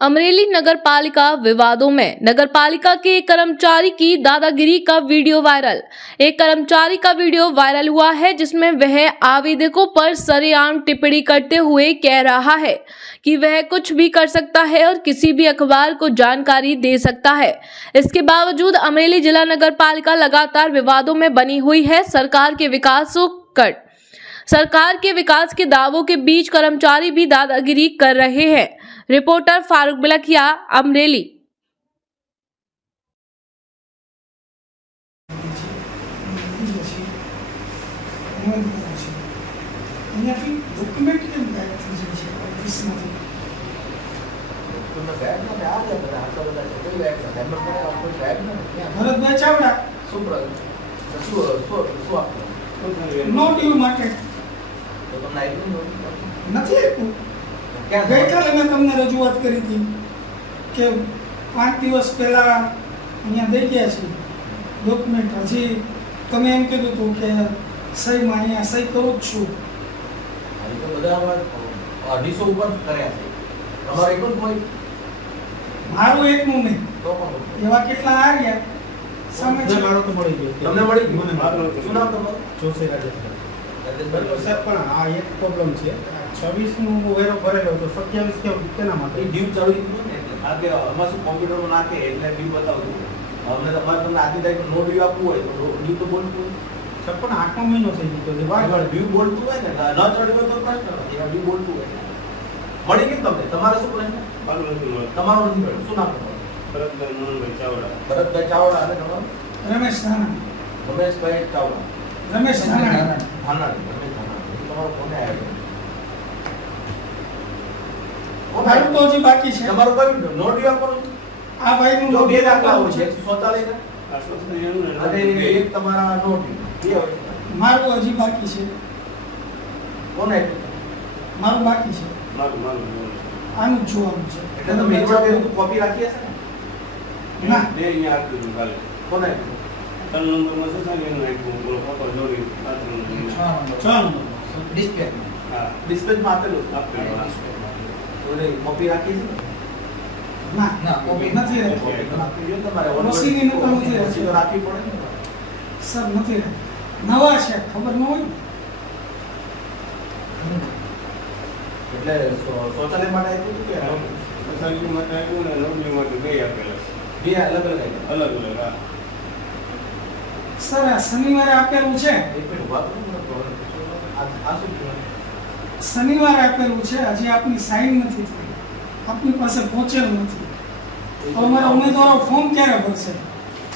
अमरेली नगर पालिका विवादों में नगरपालिका के एक कर्मचारी की दादागिरी का वीडियो वायरल। एक कर्मचारी का वीडियो वायरल हुआ है जिसमें वह आवेदकों पर सरेआम टिप्पणी करते हुए कह रहा है कि वह कुछ भी कर सकता है और किसी भी अखबार को जानकारी दे सकता है। इसके बावजूद अमरेली जिला नगर पालिका लगातार विवादों में बनी हुई है। सरकार के विकास के दावों के बीच कर्मचारी भी दादागिरी कर रहे हैं। रिपोर्टर फारूक बिलखिया, अमरेली। ભરતભાઈ ચાવડા નો ડ્યુ માટે નથી આપ્યું. ગઈકાલે મેં તમને રજૂઆત કરી હતી કે 5 દિવસ પહેલા અહીંયા દઈ ગયા છે ડોક્યુમેન્ટ. હજી તમે એમ કીધું હતું કે સહીમાં અહીંયા સહી કરું જ છું. મારું એકનું નહીં, એવા કેટલા આ રહ્યા સામે છે. મારો તો મળી ગયો. તમને મળી ગયું? મને મારું શું નામ તમારું? જોશી રાજેશભાઈ. સર પણ આ એક પ્રોબ્લેમ છે. 26 નું વેરો ભરેલો તો 27 કેના માટે ડ્યુ ચાલુ થયું ને એટલે આ કે આમાં શું કોમ્પ્યુટરમાં નાખે એટલે ડ્યુ બતાવતું. અમને તમારે તમને આધી તારીખ નો ડ્યુ આપવું હોય તો ડ્યુ તો બોલતું હોય. સર પણ 8મો મહિનો થઈ ગયો છે. પણ ડ્યુ બોલતું હોય ને ન ચડ્યું તો પ્રશ્ન નથી. આ ડ્યુ બોલતું હોય મળી ગયું તમને. તમારે શું પ્રશ્ન? તમારો નથી મળ્યો. શું નામ તમારું? ભરતભાઈ ચાવડા. અને તમારું? રમેશ ધાના. રમેશભાઈ ચાવડા. રમેશ ધાના. ભાનાડી. રમેશ ભાનાડી. તમારો કોને આવ્યો? મારું તો હજી બાકી છે. તમારું કયું નો ડ્યુ આપવાનું? આ ભાઈનું જો નો બે ડ્યુ દાખલા આપવાનું હોય છે. છે 147 અને એક તમારા નો ડ્યુ. બે હોય. મારું હજી બાકી છે. કોને? મારું બાકી છે. આનું જ જોવાનું છે. એટલે તમે એવા બે કોપી રાખી હશે ને? ના, કોને? 6 નંબર ડિસ્પ્લે. ડિસ્પ્લેમાં આપેલું. ઓલે કોપી રાખી છે? ના, કોપી નથી કોપી રાખી. રાખી જો તમારે મશીનની નકલ નથી રાખી. મશીન રાખવી પડે ને. સર નથી રાખી. નવા છે, ખબર ન હોય. એટલે શૌચાલય માટે આપ્યું હતું કે બે અલગ અલગ સર આ શનિવારે આપેલું છે. એક મિનિટ ઉભા કરો. આ શું કહેવાય? શનિવારે આપેલું છે, હજી આપની સાઈન નથી થઈ, આપની પાસે પહોંચેલું નથી. તો અમારા ઉમેદવારો ફોર્મ ક્યારે ભરશે?